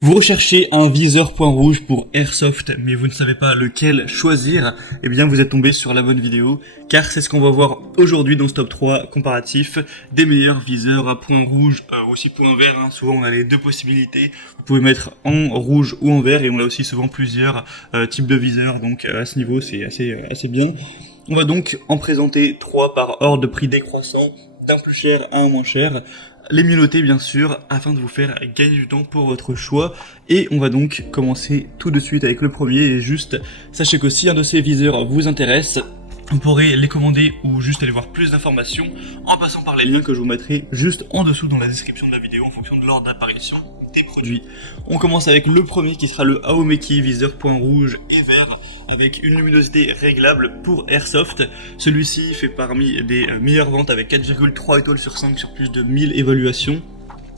Vous recherchez un viseur point rouge pour Airsoft, mais vous ne savez pas lequel choisir, eh bien vous êtes tombé sur la bonne vidéo, car c'est ce qu'on va voir aujourd'hui dans ce top 3 comparatif des meilleurs viseurs à point rouge, aussi point vert, hein. Souvent on a les deux possibilités, vous pouvez mettre en rouge ou en vert, et on a aussi souvent plusieurs types de viseurs, donc à ce niveau c'est assez bien. On va donc en présenter 3 par ordre de prix décroissant, d'un plus cher à un moins cher, les mieux notés bien sûr, afin de vous faire gagner du temps pour votre choix. Et on va donc commencer tout de suite avec le premier, et juste sachez que si un de ces viseurs vous intéresse, vous pourrez les commander ou juste aller voir plus d'informations en passant par les liens que je vous mettrai juste en dessous dans la description de la vidéo en fonction de l'ordre d'apparition des produits. On commence avec le premier qui sera le Aomeki viseur point rouge et vert avec une luminosité réglable pour Airsoft. Celui-ci fait parmi des meilleures ventes avec 4,3 étoiles sur 5 sur plus de 1000 évaluations.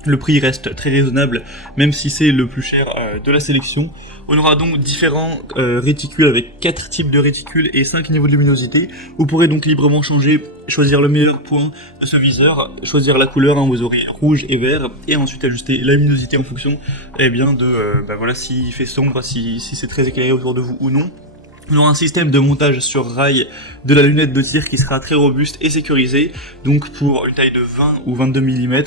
Le prix reste très raisonnable, même si c'est le plus cher de la sélection. On aura donc différents réticules avec 4 types de réticules et 5 niveaux de luminosité. Vous pourrez donc librement changer, choisir le meilleur point de ce viseur, choisir la couleur, hein, vous aurez rouge et vert, et ensuite ajuster la luminosité en fonction bien de voilà, s'il fait sombre, si c'est très éclairé autour de vous ou non. On aura un système de montage sur rail de la lunette de tir qui sera très robuste et sécurisé, donc pour une taille de 20 ou 22 mm,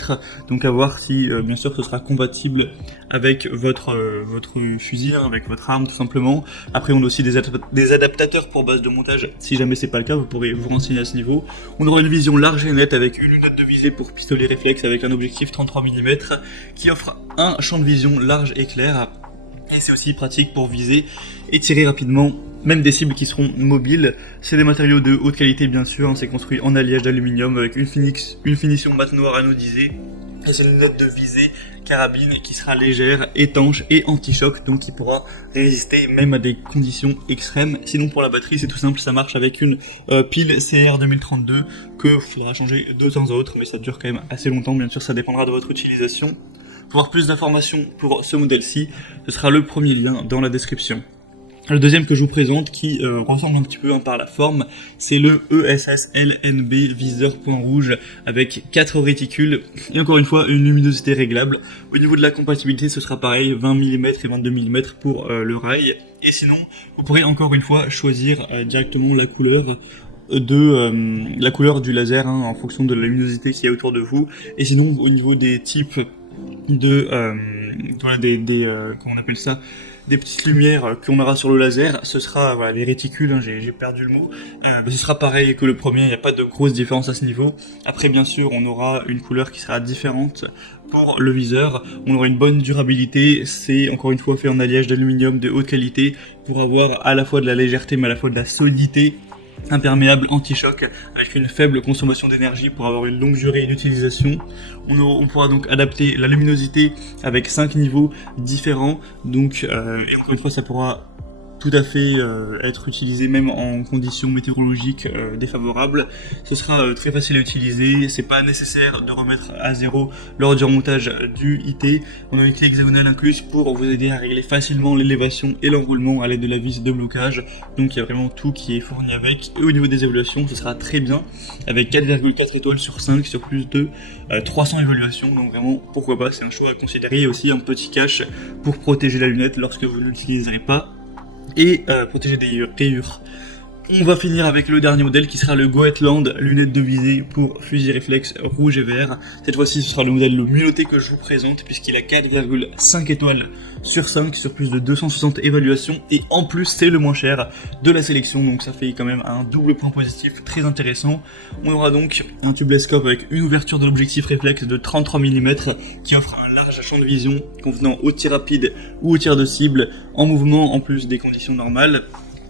donc à voir si bien sûr ce sera compatible avec votre fusil, hein, avec votre arme tout simplement. Après on a aussi des adaptateurs pour base de montage, si jamais c'est pas le cas vous pourrez vous renseigner à ce niveau. On aura une vision large et nette avec une lunette de visée pour pistolet réflexe avec un objectif 33 mm qui offre un champ de vision large et clair, et c'est aussi pratique pour viser et tirer rapidement, même des cibles qui seront mobiles. C'est des matériaux de haute qualité bien sûr, hein, c'est construit en alliage d'aluminium avec une finition mat noire anodisée. Et c'est une note de visée carabine qui sera légère, étanche et anti-choc, donc qui pourra résister même à des conditions extrêmes. Sinon pour la batterie c'est tout simple, ça marche avec une pile CR 2032 que il faudra changer de temps à autre, mais ça dure quand même assez longtemps, bien sûr ça dépendra de votre utilisation. Pour avoir plus d'informations pour ce modèle-ci, ce sera le premier lien dans la description. Le deuxième que je vous présente, qui ressemble un petit peu par la forme, c'est le ESS LNB viseur point rouge avec 4 réticules et encore une fois une luminosité réglable. Au niveau de la compatibilité, ce sera pareil, 20 mm et 22 mm pour le rail. Et sinon, vous pourrez encore une fois choisir directement la couleur la couleur du laser, hein, en fonction de la luminosité qu'il y a autour de vous. Et sinon, au niveau des types de voilà, comment on appelle ça, des petites lumières qu'on aura sur le laser, ce sera voilà, les réticules, hein, j'ai perdu le mot, ce sera pareil que le premier, il n'y a pas de grosse différence à ce niveau. Après bien sûr on aura une couleur qui sera différente pour le viseur, on aura une bonne durabilité, c'est encore une fois fait en alliage d'aluminium de haute qualité pour avoir à la fois de la légèreté mais à la fois de la solidité, imperméable anti-choc avec une faible consommation d'énergie pour avoir une longue durée d'utilisation. On pourra donc adapter la luminosité avec 5 niveaux différents, donc et encore une fois ça pourra tout à fait être utilisé même en conditions météorologiques défavorables. Ce sera très facile à utiliser, c'est pas nécessaire de remettre à zéro lors du remontage du IT. On a une clé hexagonale incluse pour vous aider à régler facilement l'élévation et l'enroulement à l'aide de la vis de blocage, donc il y a vraiment tout qui est fourni avec. Et au niveau des évaluations, ce sera très bien avec 4,4 étoiles sur 5 sur plus de 300 évaluations, donc vraiment pourquoi pas, c'est un choix à considérer. Et aussi un petit cache pour protéger la lunette lorsque vous ne l'utiliserez pas et protéger des rayures. On va finir avec le dernier modèle qui sera le Goetland, lunettes de visée pour fusil réflexe rouge et vert. Cette fois-ci ce sera le modèle le mieux noté que je vous présente puisqu'il a 4,5 étoiles sur 5 sur plus de 260 évaluations, et en plus c'est le moins cher de la sélection, donc ça fait quand même un double point positif très intéressant. On aura donc un tubeless-scope avec une ouverture de l'objectif réflexe de 33 mm qui offre un large champ de vision convenant au tir rapide ou au tir de cible en mouvement en plus des conditions normales.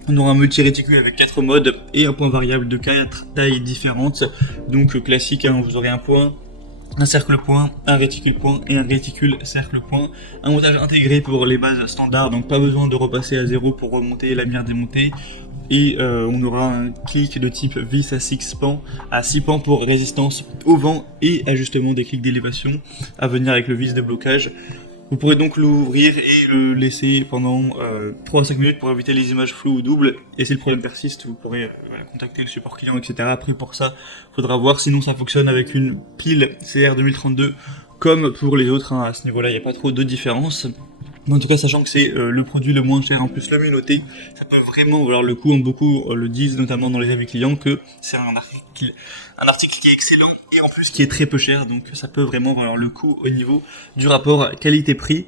On aura un multi-réticule avec 4 modes et un point variable de 4 tailles différentes. Donc classique, hein, vous aurez un point, un cercle point, un réticule point et un réticule cercle point. Un montage intégré pour les bases standards, donc pas besoin de repasser à 0 pour remonter la mire démontée. Et on aura un clic de type vis à 6 pans, pour résistance au vent et ajustement des clics d'élévation à venir avec le vis de blocage. Vous pourrez donc l'ouvrir et le laisser pendant 3 à 5 minutes pour éviter les images floues ou doubles. Et si le problème persiste, vous pourrez contacter le support client, etc. Après pour ça, faudra voir, sinon ça fonctionne avec une pile CR 2032 comme pour les autres, hein. À ce niveau-là, il n'y a pas trop de différence. Mais en tout cas, sachant que c'est le produit le moins cher, en plus le mieux noté, ça peut vraiment valoir le coup. Beaucoup le disent, notamment dans les avis clients, que c'est un article qui est excellent et en plus qui est très peu cher. Donc ça peut vraiment valoir le coup au niveau du rapport qualité-prix.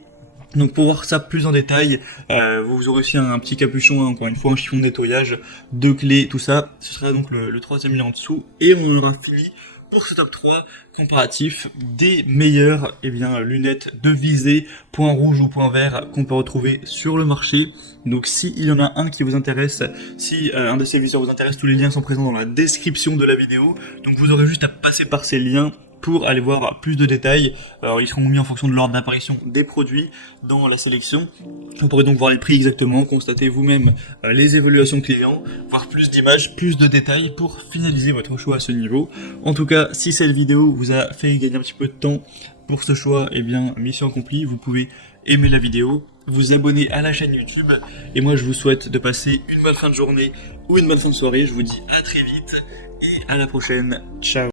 Donc pour voir ça plus en détail, vous aurez aussi un petit capuchon, hein, encore une fois, un chiffon de nettoyage, 2 clés, tout ça. Ce sera donc le troisième lien en dessous. Et on aura fini pour ce top 3 comparatif des meilleures lunettes de visée, point rouge ou point vert, qu'on peut retrouver sur le marché. Donc s'il y en a un qui vous intéresse, si un de ces viseurs vous intéresse, tous les liens sont présents dans la description de la vidéo. Donc vous aurez juste à passer par ces liens pour aller voir plus de détails. Alors ils seront mis en fonction de l'ordre d'apparition des produits dans la sélection. Vous pourrez donc voir les prix exactement, constater vous-même les évaluations clients, voir plus d'images, plus de détails pour finaliser votre choix à ce niveau. En tout cas, si cette vidéo vous a fait gagner un petit peu de temps pour ce choix, mission accomplie, vous pouvez aimer la vidéo, vous abonner à la chaîne YouTube, et moi je vous souhaite de passer une bonne fin de journée ou une bonne fin de soirée. Je vous dis à très vite et à la prochaine.